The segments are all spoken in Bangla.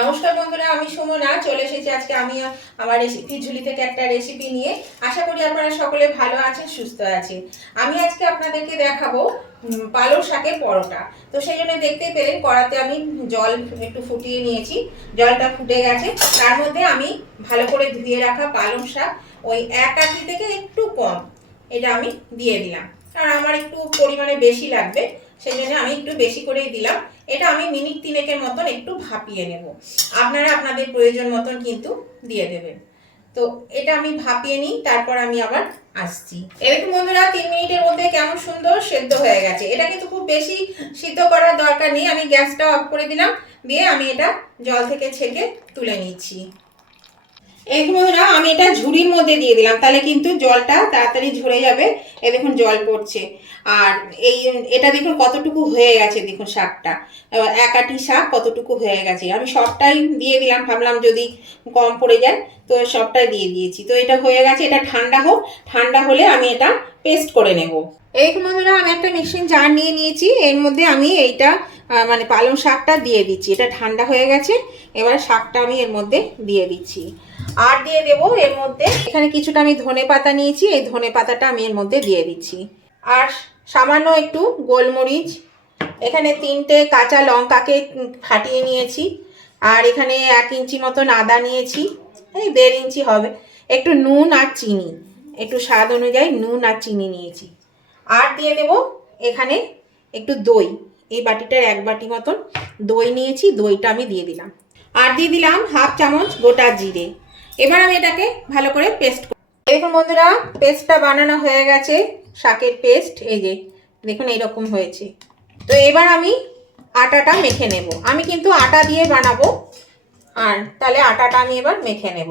নমস্কার বন্ধুরা, আমি সুমনা চলে এসেছি আজকে আমি আমার রেসিপি ঝুলি থেকে একটা রেসিপি নিয়ে। আশা করি আপনারা সকলে ভালো আছেন, সুস্থ আছেন। আমি আজকে আপনাদেরকে দেখাবো পালং শাকের পরোটা। তো সেই জন্য দেখতেই পেলেন কড়াতে আমি জল একটু ফুটিয়ে নিয়েছি। জলটা ফুটে গেছে, তার মধ্যে আমি ভালো করে ধুয়ে রাখা পালং শাক ওই এক আঁটি থেকে একটু কম এটা আমি দিয়ে দিলাম, কারণ আমার একটু পরিমাণে বেশি লাগবে, সেই জন্য আমি একটু বেশি করেই দিলাম। এটা আমি মিনিট 3 মতন একটু ভাপিয়ে নেব। আপনারা আপনাদের প্রয়োজন মতন কিন্তু দিয়ে দেবেন। তো এটা আমি ভাপিয়ে নিই, তারপর আমি আবার আসছি। এরকম বন্ধুরা 3 মিনিটের মধ্যে কেমন সুন্দর সেদ্ধ হয়ে গেছে। এটা কিন্তু খুব বেশি সিদ্ধ করার দরকার নেই। আমি গ্যাসটা অফ করে দিলাম, দিয়ে আমি এটা জল থেকে ছেঁকে তুলে নিচ্ছি। এই বন্ধুরা আমি এটা ঝুড়ির মধ্যে দিয়ে দিলাম, তাহলে কিন্তু জলটা তাড়াতাড়ি ঝরে যাবে। এ দেখুন জল পড়ছে। আর এটা দেখুন কতটুকু হয়ে গেছে, দেখুন শাকটা এক আঁটি শাক কতটুকু হয়ে গেছে। আমি সবটাই দিয়ে দিলাম, ভাবলাম যদি কম পড়ে যায়, তো সবটাই দিয়ে দিয়েছি। তো এটা হয়ে গেছে, এটা ঠান্ডা হোক, ঠান্ডা হলে আমি এটা পেস্ট করে নেব। এই বন্ধুরা আমি একটা মিক্সিং জার নিয়ে নিয়েছি, এর মধ্যে আমি এইটা মানে পালং শাকটা দিয়ে দিচ্ছি। এটা ঠান্ডা হয়ে গেছে, এবার শাকটা আমি এর মধ্যে দিয়ে দিচ্ছি। আর দিয়ে দেবো এর মধ্যে, এখানে কিছুটা আমি ধনে পাতা নিয়েছি, এই ধনে পাতাটা আমি এর মধ্যে দিয়ে দিচ্ছি। আর সামান্য একটু গোলমরিচ, এখানে 3টে কাঁচা লঙ্কাকে ফাটিয়ে নিয়েছি। আর এখানে 1 ইঞ্চি মতন আদা নিয়েছি, এই 1.5 ইঞ্চি হবে। একটু নুন আর চিনি, একটু স্বাদ অনুযায়ী নুন আর চিনি নিয়েছি। আর দিয়ে দেব এখানে একটু দই, এই বাটিটার 1 বাটি মতন দই নিয়েছি, দইটা আমি দিয়ে দিলাম। আর দিয়ে দিলাম 1/2 চামচ গোটা জিরে। এবার আমি এটাকে ভালো করে পেস্ট করব। দেখুন বন্ধুরা, পেস্টটা বানানো হয়ে গেছে, শাকের পেস্ট, এই যে দেখুন এইরকম হয়েছে। তো এবার আমি আটাটা মেখে নেব। আমি কিন্তু আটা দিয়ে বানাবো, আর তাহলে আটাটা আমি এবার মেখে নেব।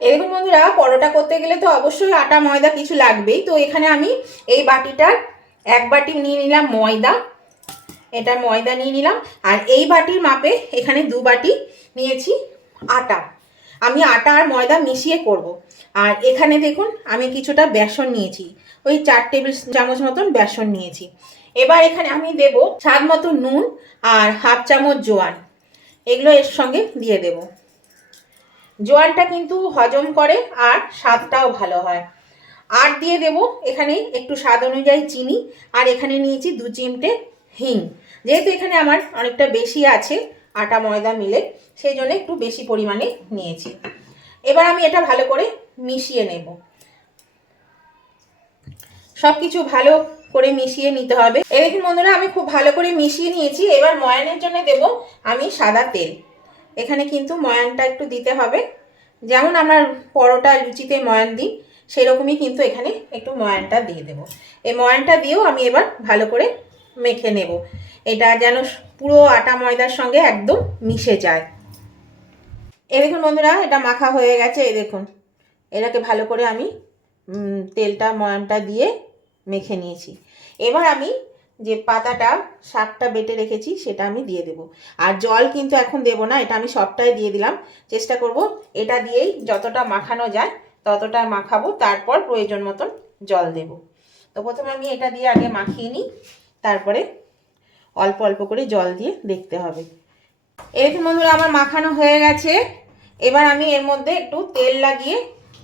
এরকম বন্ধুরা, পরোটা করতে গেলে তো অবশ্যই আটা ময়দা কিছু লাগবেই। তো এখানে আমি এই বাটিটার 1 বাটি নিয়ে নিলাম ময়দা, এটা ময়দা নিয়ে নিলাম। আর এই বাটির মাপে এখানে 2 বাটি নিয়েছি আটা। আমি আটা আর ময়দা মিশিয়ে করব। আর এখানে দেখুন আমি কিছুটা বেসন নিয়েছি, ওই 4 টেবিল চামচ মতন বেসন নিয়েছি। এবার এখানে আমি দেব স্বাদ মতো নুন আর 1/2 চামচ জোয়ান, এগুলো এর সঙ্গে দিয়ে দেব। জোয়ানটা কিন্তু হজম করে আর স্বাদটাও ভালো হয়। আর দিয়ে দেব এখানে একটু স্বাদ অনুযায়ী চিনি। আর এখানে নিয়েছি 2 চিমটে হিং, যেহেতু এখানে আমার অনেকটা বেশি আছে আটা ময়দা মিলে, সেই জন্য একটু বেশি পরিমাণে নিয়েছি। এবার আমি এটা ভালো করে মিশিয়ে নেব। সব কিছু ভালো করে মিশিয়ে নিতে হবে। এই দেখুন বন্ধুরা, আমি খুব ভালো করে মিশিয়ে নিয়েছি। এবার ময়ানের জন্য দেব আমি সাদা তেল। এখানে কিন্তু ময়ানটা একটু দিতে হবে, যেমন আমার পরোটা লুচিতে ময়ান দিই সেরকমই কিন্তু এখানে একটু ময়ানটা দিয়ে দেব। এই ময়ানটা দিয়েও আমি এবার ভালো করে মেখে নেব, এটা যেন পুরো আটা ময়দার সঙ্গে একদম মিশে যায়। এই দেখুন বন্ধুরা, এটা মাখা হয়ে গেছে। এই দেখুন এটাকে ভালো করে আমি তেলটা ময়ানটা দিয়ে মেখে নিয়েছি। এবার আমি যে পাতাটা শাকটা বেটে রেখেছি সেটা আমি দিয়ে দেব। আর জল কিন্তু এখন দেব না, এটা আমি সবটাই দিয়ে দিলাম। চেষ্টা করব এটা দিয়েই যতটা মাখানো যায় ততটা মাখাবো, তারপর প্রয়োজন মতন জল দেব। তো প্রথমে আমি এটা দিয়ে আগে মাখিয়ে নিই, তারপরে অল্প অল্প করে জল দিয়ে দেখতে হবে। এরকম বন্ধুরা আমার মাখানো হয়ে গেছে। এবার আমি এর মধ্যে একটু তেল লাগিয়ে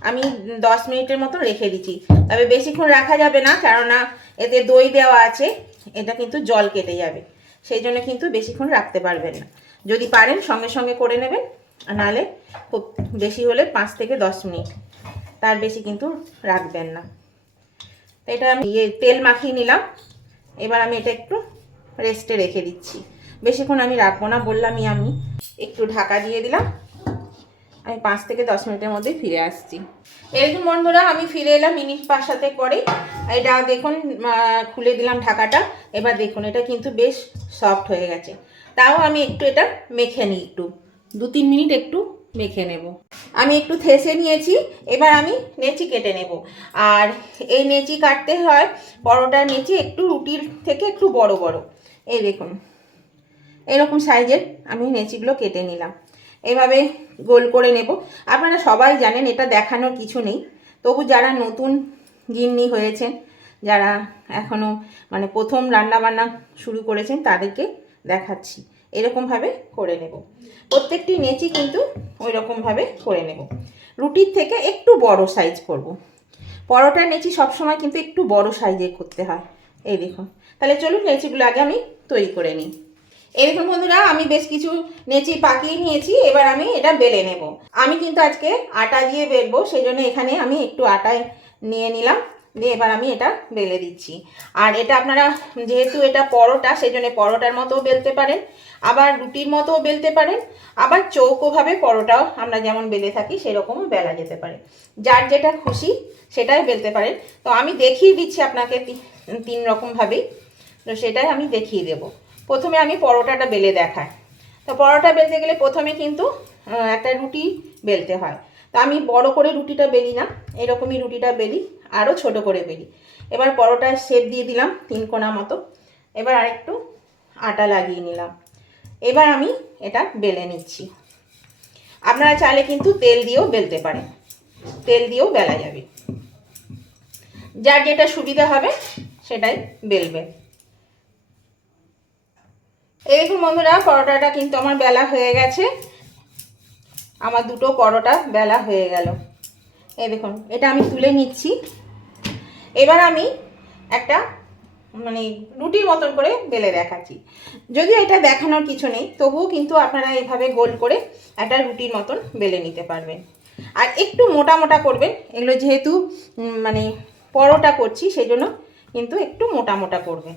আমি 10 মিনিটের মতো রেখে দিচ্ছি। তবে বেশিক্ষণ রাখা যাবে না, কেননা এতে দই দেওয়া আছে, এটা কিন্তু জল কেটে যাবে, সেই জন্য কিন্তু বেশিক্ষণ রাখতে পারবেন না। যদি পারেন সঙ্গে সঙ্গে করে নেবেন, আর নাহলে খুব বেশি হলে 5 থেকে 10 মিনিট, তার বেশি কিন্তু রাখবেন না। তো এটা আমি তেল মাখিয়ে নিলাম। এবার আমি এটা একটু রেস্টে রেখে দিচ্ছি, বেশিক্ষণ আমি রাখবো না, বললামই। আমি একটু ঢাকা দিয়ে দিলাম, আমি 5 থেকে 10 মিনিটের মধ্যে ফিরে আসছি। এরকম বন্ধুরা আমি ফিরে এলাম মিনিট 5-7 পরে। এটা দেখুন খুলে দিলাম ঢাকাটা। এবার দেখুন এটা কিন্তু বেশ সফট হয়ে গেছে। তাও আমি একটু এটা মেখে নিই, একটু 2-3 মিনিট একটু মেখে নেব। আমি একটু থেসে নিয়েছি, এবার আমি নেচি কেটে নেব। আর এই নেচি কাটতে হয়, পরোটার নেচি একটু রুটির থেকে একটু বড় বড়। এই দেখুন এরকম সাইজের আমি নেচিগুলো কেটে নিলাম। এইভাবে গোল করে নেব। আপনারা সবাই জানেন, এটা দেখানোর কিছু নেই, তবু যারা নতুন গৃহিণী হয়েছেন, যারা এখনও মানে প্রথম রান্নাবান্না শুরু করেছেন, তাদেরকে দেখাচ্ছি। এরকমভাবে করে নেব। প্রত্যেকটি নেচি কিন্তু ওই রকমভাবে করে নেব। রুটির থেকে একটু বড় সাইজ করব। পরোটার নেচি সবসময় কিন্তু একটু বড় সাইজে করতে হয়। এই দেখুন, তাহলে চলুন নেচিগুলো আগে আমি তৈরি করে নিই। এই দেখুন বন্ধুরা, আমি বেশ কিছু নেচি পাকিয়ে নিয়েছি। এবার আমি এটা বেলে নেব। আমি কিন্তু আজকে আটা দিয়ে বেলবো, সেই জন্য এখানে আমি একটু আটায় নিয়ে নিলাম, দিয়ে এবার আমি এটা বেলে দিচ্ছি। আর এটা আপনারা যেহেতু এটা পরোটা, সেই জন্য পরোটার মতোও বেলতে পারেন, আবার রুটির মতোও বেলতে পারেন, আবার চৌকোভাবে পরোটাও আমরা যেমন বেলে থাকি সেরকমও বেলা যেতে পারে। যার যেটা খুশি সেটাই বেলতে পারেন। তো আমি দেখিয়ে দিচ্ছি আপনাকে তিন রকমভাবেই, তো সেটাই আমি দেখিয়ে দেবো। প্রথমে আমি পরোটাটা বেলে দেখাই। তো পরোটা বেলতে গেলে প্রথমে কিন্তু একটা রুটি বেলতে হয়। তো আমি বড় করে রুটিটা বেলি না, এরকমই রুটিটা বেলি, আরও ছোট করে বেলি। এবার পরোটার শেপ দিয়ে দিলাম 3 কোনা মতো। এবার আরেকটু আটা লাগিয়ে নিলাম। এবার আমি এটা বেলে নিচ্ছি। আপনারা চাইলে কিন্তু তেল দিয়েও বেলতে পারেন, তেল দিয়েও বেলা যাবে। যার যেটা সুবিধা হবে সেটাই বেলবেন। এই দেখুন বন্ধুরা, পরোটাটা কিন্তু আমার বেলা হয়ে গেছে। আমার দুটো পরোটা বেলা হয়ে গেল। এই দেখুন, এটা আমি তুলে নিচ্ছি। এবার আমি একটা মানে রুটির মতন করে বেলে দেখাচ্ছি। যদিও এটা দেখানোর কিছু নেই, তবুও কিন্তু আপনারা এইভাবে গোল করে একটা রুটির মতন বেলে নিতে পারবেন। আর একটু মোটা মোটা করবেন, এগুলো যেহেতু মানে পরোটা করছি সেই জন্য কিন্তু একটু মোটা মোটা করবেন।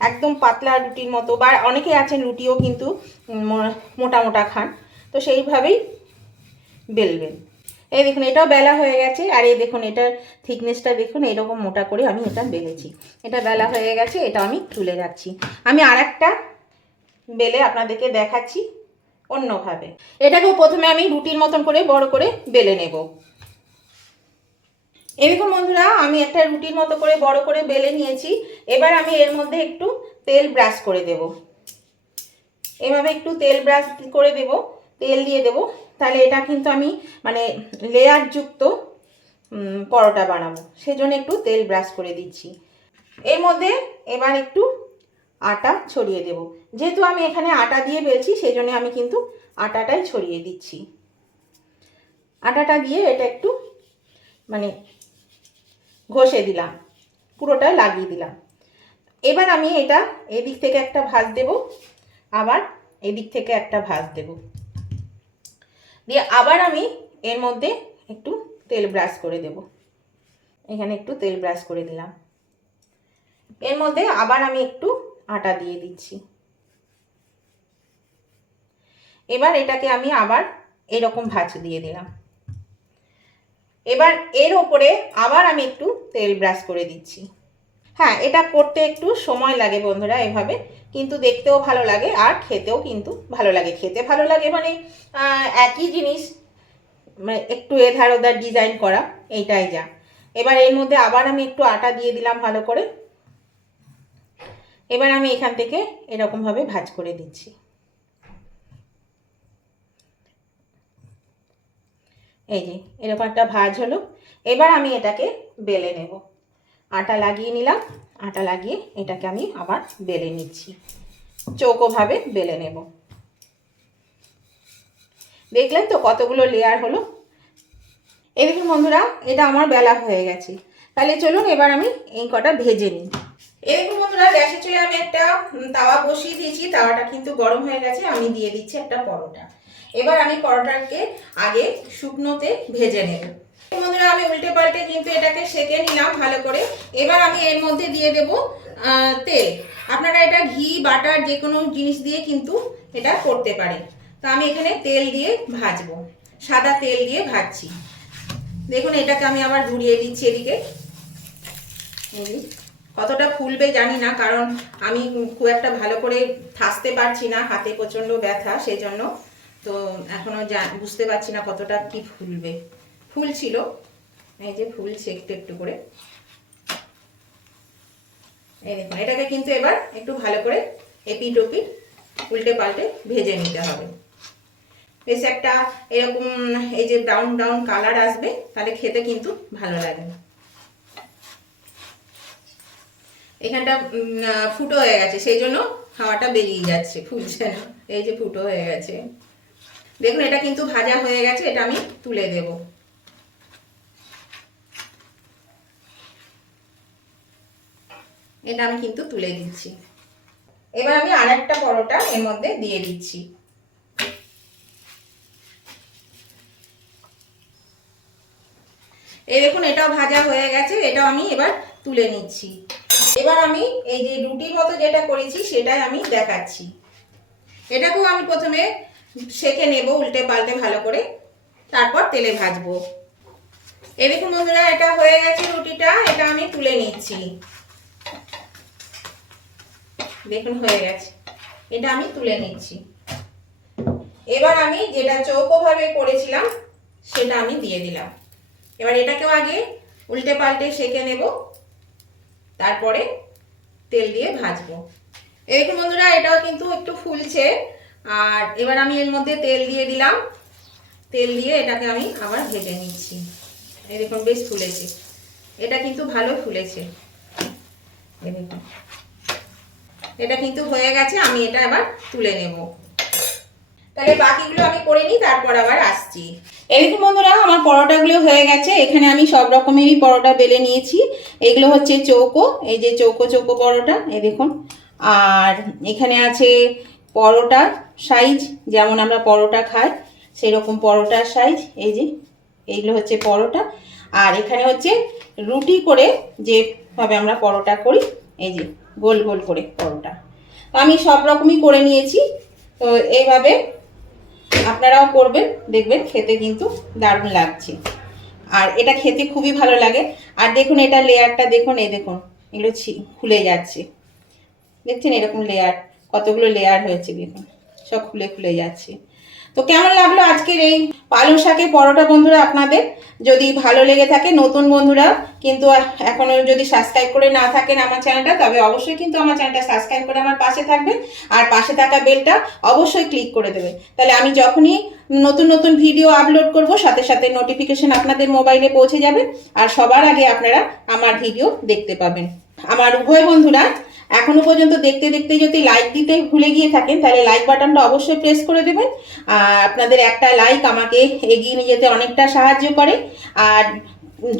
একদম পাতলা রুটির মতো, বা অনেকে আছেন রুটিও কিন্তু মোটা মোটা খান, তো সেইভাবেই বেলবেন। এই দেখুন, এটাও বেলা হয়ে গেছে। আর এই দেখুন, এটার থিকনেসটা দেখুন, এরকম মোটা করে আমি এটা বেলেছি। এটা বেলা হয়ে গেছে, এটা আমি তুলে রাখছি। আমি আরেকটা বেলে আপনাদেরকে দেখাচ্ছি অন্যভাবে। এটাকেও প্রথমে আমি রুটির মতন করে বড় করে বেলে নেব। এই দেখুন বন্ধুরা, আমি একটা রুটির মতো করে বড় করে বেলে নিয়েছি। এবার আমি এর মধ্যে একটু তেল ব্রাশ করে দেব। এভাবে একটু তেল ব্রাশ করে দেব, তেল দিয়ে দেব। তাহলে এটা কিন্তু আমি মানে লেয়ারযুক্ত পরোটা বানাবো, সেজন্য একটু তেল ব্রাশ করে দিচ্ছি। এর মধ্যে এবার একটু আটা ছড়িয়ে দেব। যেহেতু আমি এখানে আটা দিয়ে বেলছি, সেই জন্য আমি কিন্তু আটাটাই ছড়িয়ে দিচ্ছি। আটাটা দিয়ে এটা একটু মানে ঘষে দিলাম, পুরোটা লাগিয়ে দিলাম। এবার আমি এটা এদিক থেকে একটা ভাঁজ দেব, আবার এদিক থেকে একটা ভাঁজ দেব, দিয়ে আবার আমি এর মধ্যে একটু তেল ব্রাশ করে দেব। এখানে একটু তেল ব্রাশ করে দিলাম। এর মধ্যে আবার আমি একটু আটা দিয়ে দিচ্ছি। এবার এটাকে আমি আবার এরকম ভাঁজ দিয়ে দিলাম। এবার এর ওপরে আবার আমি একটু তেল ব্রাশ করে দিচ্ছি। হ্যাঁ, এটা করতে একটু সময় লাগে বন্ধুরা এভাবে, কিন্তু দেখতেও ভালো লাগে আর খেতেও কিন্তু ভালো লাগে। খেতে ভালো লাগে মানে একই জিনিস, মানে একটু এধার ওধার ডিজাইন করা, এইটাই যা। এবার এর মধ্যে আবার আমি একটু আটা দিয়ে দিলাম ভালো করে। এবার আমি এখান থেকে এরকমভাবে ভাঁজ করে দিচ্ছি। এই যে এরকম একটা ভাঁজ হলো। এবার আমি এটাকে বেলে নেব। আটা লাগিয়ে নিলাম, আটা লাগিয়ে এটাকে আমি আবার বেলে নিচ্ছি, চৌকোভাবে বেলে নেব। দেখলেন তো কতগুলো লেয়ার হলো। এই দেখুন বন্ধুরা, এটা আমার বেলা হয়ে গেছে। তাহলে চলুন এবার আমি এই কটা ভেজে নিই। এই দেখুন বন্ধুরা, গ্যাসের চুলায় আমি একটা তাওয়া বসিয়ে দিয়েছি। তাওয়াটা কিন্তু গরম হয়ে গেছে। আমি দিয়ে দিচ্ছি একটা পরোটা। এবার আমি পরোটাকে আগে শুকনোতে ভেজে নেব। বন্ধুরা, আমি উল্টে পাল্টে কিন্তু এটাকে সেঁকে নিলাম ভালো করে। এবার আমি এর মধ্যে দিয়ে দেব তেল। আপনারা এটা ঘি বাটার যে কোনো জিনিস দিয়ে কিন্তু এটা করতে পারেন। তো আমি এখানে তেল দিয়ে ভাজবো, সাদা তেল দিয়ে ভাজছি। দেখুন, এটাকে আমি আবার ঘুরিয়ে দিচ্ছি এদিকে। কতটা ফুলবে জানি না, কারণ আমি খুব একটা ভালো করে ঠাসতে পারছি না, হাতে প্রচণ্ড ব্যথা, সেই জন্য তো এখনও বুঝতে পারছি না কতটা কি ফুলবে। ফুল ছিল, এই যে ফুলছে একটু একটু করে। এই দেখুন, এটাকে কিন্তু এবার একটু ভালো করে এপিট ওপিট উল্টে পাল্টে ভেজে নিতে হবে। বেশ একটা এরকম এই যে ব্রাউন ব্রাউন কালার আসবে, তাহলে খেতে কিন্তু ভালো লাগে। এখানটা ফুটো হয়ে গেছে, সেই জন্য হাওয়াটা বেরিয়ে যাচ্ছে, ফুলছে না। এই যে ফুটো হয়ে গেছে। দেখুন এটা কিন্তু ভাজা হয়ে গেছে, এটা আমি তুলে দেব। এটা আমি কিন্তু তুলে দিচ্ছি। এবার আমি আরেকটা পরোটা এর মধ্যে দিয়ে দিচ্ছি। এই দেখুন এটাও ভাজা হয়ে গেছে, এটাও আমি এবার তুলে নিচ্ছি। এবার আমি এই যে রুটির মতো যেটা করেছি সেটাই আমি দেখাচ্ছি। এটাকেও আমি প্রথমে সেঁকে নেব উল্টে পাল্টে ভালো করে, তারপর তেলে ভাজবো। এই দেখুন বন্ধুরা এটা হয়ে গেছে রুটিটা, এটা আমি তুলে নিচ্ছি। দেখুন হয়ে গেছে, এটা আমি তুলে নিচ্ছি। এবার আমি যেটা চৌকো ভাবে করেছিলাম সেটা আমি দিয়ে দিলাম। এবার এটাকেও আগে উল্টে পাল্টে সেঁকে নেব, তারপরে তেল দিয়ে ভাজবো। এই দেখুন বন্ধুরা এটাও কিন্তু একটু ফুলছে। আর এবার আমি এর মধ্যে তেল দিয়ে দিলাম। তেল দিয়ে এটাকে আমি আবার ভেজে নিচ্ছি। এই দেখুন বেশ ফুলেছে, এটা কিন্তু ভালো ফুলেছে। এই দেখুন এটা কিন্তু হয়ে গেছে, আমি এটা আবার তুলে নেব। তাহলে বাকিগুলো আমি করে নিই, তারপর আবার আসছি। এই দেখুন বন্ধুরা আমার পরোটাগুলো হয়ে গেছে। এখানে আমি সব রকমেরই পরোটা বেলে নিয়েছি। এগুলো হচ্ছে চৌকো, এই যে চৌকো চৌকো পরোটা, এই দেখুন। আর এখানে আছে পরোটা সাইজ, যেমন আমরা পরোটা খাই সেই রকম পরোটার সাইজ, এই যে এইগুলো হচ্ছে পরোটা। আর এখানে হচ্ছে রুটি করে যেভাবে আমরা পরোটা করি, এই যে গোল গোল করে পরোটা। তো আমি সব রকমই করে নিয়েছি। তো এইভাবে আপনারাও করবেন, দেখবেন খেতে কিন্তু দারুণ লাগছে। আর এটা খেতে খুবই ভালো লাগে। আর দেখুন এটা লেয়ারটা দেখুন, এই দেখুন এগুলো খুলে যাচ্ছে, দেখছেন এরকম লেয়ার, কতগুলো লেয়ার হয়েছে দেখুন, সব খুলে খুলে যাচ্ছে। তো কেমন লাগলো আজকের এই পালং শাকের পরোটা বন্ধুরা আপনাদের? যদি ভালো লেগে থাকে, নতুন বন্ধুরা কিন্তু এখনো যদি সাবস্ক্রাইব করে না থাকেন আমার চ্যানেলটা, তবে অবশ্যই কিন্তু আমার চ্যানেলটা সাবস্ক্রাইব করে আমার পাশে থাকবেন। আর পাশে থাকা বেলটা অবশ্যই ক্লিক করে দেবেন, তাহলে আমি যখনই নতুন নতুন ভিডিও আপলোড করব সাথে সাথে নোটিফিকেশন আপনাদের মোবাইলে পৌঁছে যাবে, আর সবার আগে আপনারা আমার ভিডিও দেখতে পাবেন। আমার উভয় বন্ধুরা এখনো পর্যন্ত দেখতে দেখতে যদি লাইক দিতে ভুলে গিয়ে থাকেন, তাহলে লাইক বাটনটা অবশ্যই প্রেস করে দেবেন। আর আপনাদের একটা লাইক আমাকে এগিয়ে নিয়ে যেতে অনেকটা সাহায্য করে। আর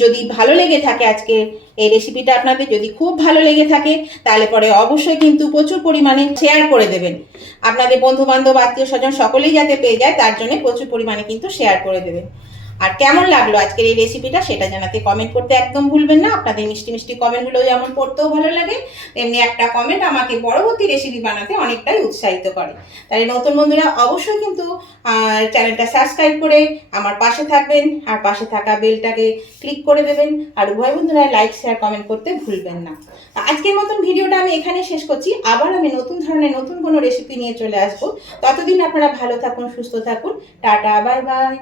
যদি ভালো লেগে থাকে আজকে এই রেসিপিটা, আপনাদের যদি খুব ভালো লেগে থাকে, তাহলে পরে অবশ্যই কিন্তু প্রচুর পরিমাণে শেয়ার করে দেবেন। আপনাদের বন্ধু বান্ধব আত্মীয় স্বজন সকলেই যাতে পেয়ে যায়, তার জন্য প্রচুর পরিমাণে কিন্তু শেয়ার করে দেবেন। আর কেমন লাগলো আজকের এই রেসিপিটা সেটা জানাতে কমেন্ট করতে একদম ভুলবেন না। আপনাদের মিষ্টি মিষ্টি কমেন্টগুলো যেমন পড়তেও ভালো লাগে, তেমনি একটা কমেন্ট আমাকে পরবর্তী রেসিপি বানাতে অনেকটাই উৎসাহিত করে। তাই নতুন বন্ধুরা অবশ্যই কিন্তু চ্যানেলটা সাবস্ক্রাইব করে আমার পাশে থাকবেন, আর পাশে থাকা বেলটাকে ক্লিক করে দেবেন। আর উভয় বন্ধুরা লাইক শেয়ার কমেন্ট করতে ভুলবেন না। আজকের মতন ভিডিওটা আমি এখানে শেষ করছি। আবার আমি নতুন ধরনের নতুন কোনো রেসিপি নিয়ে চলে আসবো। ততদিন আপনারা ভালো থাকুন, সুস্থ থাকুন। Tata, bye bye.